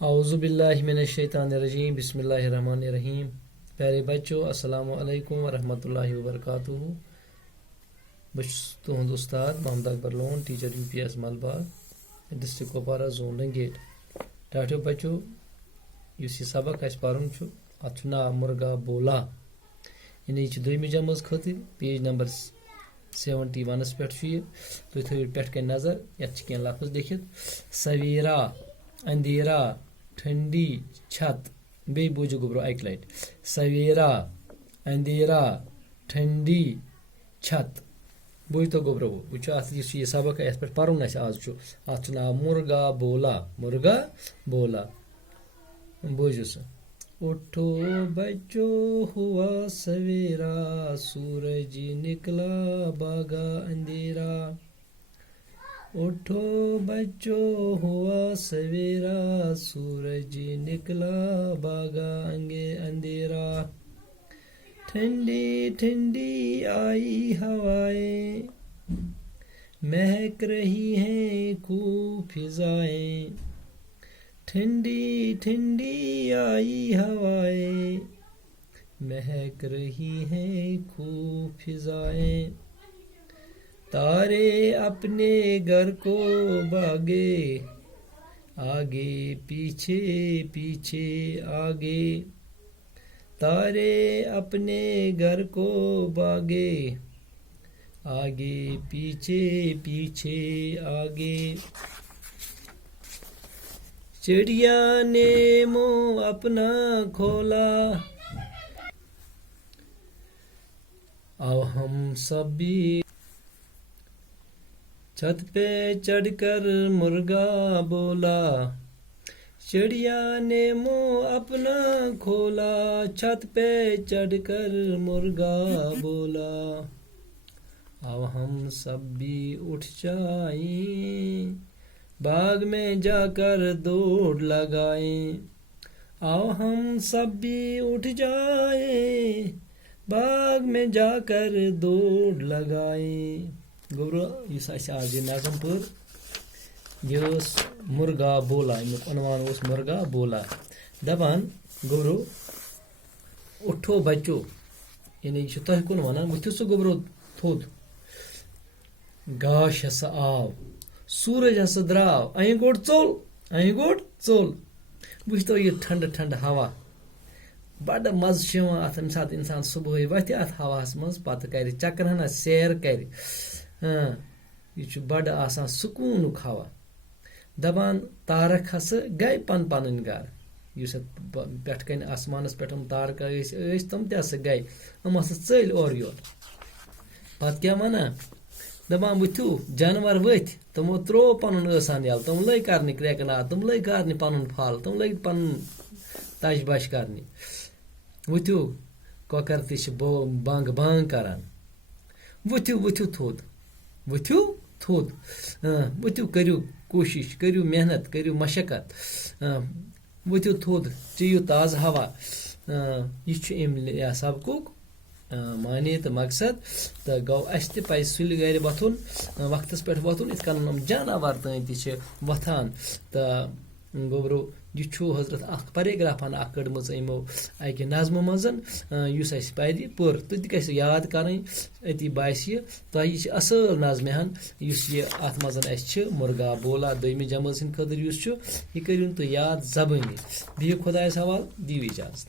اعوذ باللہ من الشیطان الرجیم بسم اللہ الرحمن الرحیم. پیارے بچوں السلام علیکم ورحمۃ اللہ وبرکاتہ. بہٕ چھُس تُہُنٛد اُستاد Mohammad Akbar Lone, teacher UPS Malbagh, district Kupwara, zone Langate. ٹاٹھیو بچو یُس یہِ سبق اَسہِ پرُن چھُ اتھ چھُ ناو مرغا بولا. یعنی یہِ چھُ دوٚیمہِ جمٲژ خٲطرٕ, پیج نمبر 71 پٮ۪ٹھ چھُ یہِ. تُہۍ تھٲیِو پٮ۪ٹھ کَنۍ نظر, یتھ چھِ کینٛہہ لفظ لیکھِتھ. سویرا, اندھیرا, ٹھنڈی, چھت. بیٚیہِ بوٗزِو گوٚبرو اکہِ لٹہِ. سویرا, اندھیرا, ٹھنڈی, چھت. بوٗزتو گوٚبرو, وٕچھو اتھ یُس یہِ سبق یتھ پٮ۪ٹھ پرُن اَسہِ آز چھُ اتھ چھُ ناو مرغا بولا. مرغا بولا. بوٗزِو سا. اٹھو بچو ہوا سویرا, سورج نکلا بھاگا اندھیرا. اٹھو بچو ہوا سویرا, سورج نکلا بھاگا اندھیرا. ٹھنڈی ٹھنڈی آئی ہوائیں, مہک رہی ہیں خوب فضائیں. ٹھنڈی ٹھنڈی آئی ہوائیں, مہک رہی ہیں خوب فضائیں. تارے اپنے گھر کو بھاگے, آگے پیچھے پیچھے آگے. تارے اپنے گھر کو بھاگے, آگے پیچھے پیچھے آگے. چڑیا نے منہ اپنا کھولا, اب ہم سب بھی. چھت پہ چڑھ کر مرغا بولا, چڑیا نے منہ اپنا کھولا. چھت پہ چڑھ کر مرغا بولا, اب ہم سب بھی اٹھ جائیں, باغ میں جا کر دوڑ لگائیں. آؤ ہم سب بھی اٹھ جائیں, باغ میں جا کر دوڑ لگائیں. گوٚبرو یُس اَسہِ آز یہِ نظم پٔر یہِ ٲس مرغا بولا, امیُک عنوان اوس مرغا بولا. دپان گوٚبرو اٹھو بچو, یعنی یہِ چھُ تۄہہِ کُن ونان, ؤتھِو سا گوٚبرو تھوٚد. گاش ہسا آو, سورج ہسا درٛاو, اَنہِ گوٚٹ ژوٚل, اَنہِ گوٚٹ ژوٚل. وٕچھتو یہِ ٹھنڈٕ ٹھنڈٕ ہوا, بڑٕ مزٕ چھُ یِوان اتھ. ییٚمہِ ساتہٕ انسان صبحٲے وتھِ اتھ ہواہس منٛز, پتہٕ کرِ چکر ہنا سیر کرِ, یہِ چھُ بڑٕ آسان سکوٗنُک ہوا. دپان تارک ہسا گٔے پن پنٕنۍ گرٕ. یُس اتھ پٮ۪ٹھ کنہِ آسمانس پٮ۪ٹھ تارکہٕ ٲسۍ تِم تہِ ہسا گٔے, یِم ہسا ژٔلۍ اورٕ یورٕ. پتہٕ کیٛاہ ونان, دپان ؤتھِو جانور ؤتھۍ, تِمو تروو پنُن ٲسان یَلہٕ, تِم لٔگۍ کرنہِ کرٛٮ۪کہٕ ناد, تِم لٔگۍ کرنہِ پنُن پھل, تِم لٔگۍ پنُن تش بش کرنہِ. ؤتھِو کۄکر تہِ چھِ بنٛگ بنٛگ کران. ؤتھِو ؤتھِو تھوٚد, ؤتھِو تھوٚد. ؤتھِو کٔرِو کوٗشش, کٔرِو محنت, کٔرِو مشقت, ؤتھِو تھوٚد, چیٚیِو تازٕ ہوا. یہِ چھُ امہِ سبقُک معنے تہٕ مقصد. تہٕ گوٚو اسہِ تہِ پزِ سُلہِ گرِ وۄتھُن, وقتس پٮ۪ٹھ وۄتھُن, یِتھ کٔنۍ یِم جانور تام تہِ چھِ وۄتھان. تہٕ گوٚبرو یہِ چھُ حضرت اکھ پیراگرافن اکھ کٔڑمٕژ یِمو اکہِ نظمہٕ منٛز, یُس اسہِ پرِ پٔر. تُہۍ تہِ گژھِو یاد کرٕنۍ, أتی باسہِ یہِ تۄہہِ یہِ چھِ اصٕل نظمہِ ہن یُس یہِ اتھ منٛز اسہِ چھِ مرغا بولا دوٚیمہِ جمٲژ ہٕنٛدِ خٲطرٕ یُس چھُ, یہِ کٔرِو تُہۍ یاد زبٲنی. بِہِو خۄدایس حوالہٕ, دِیِو اِجازت.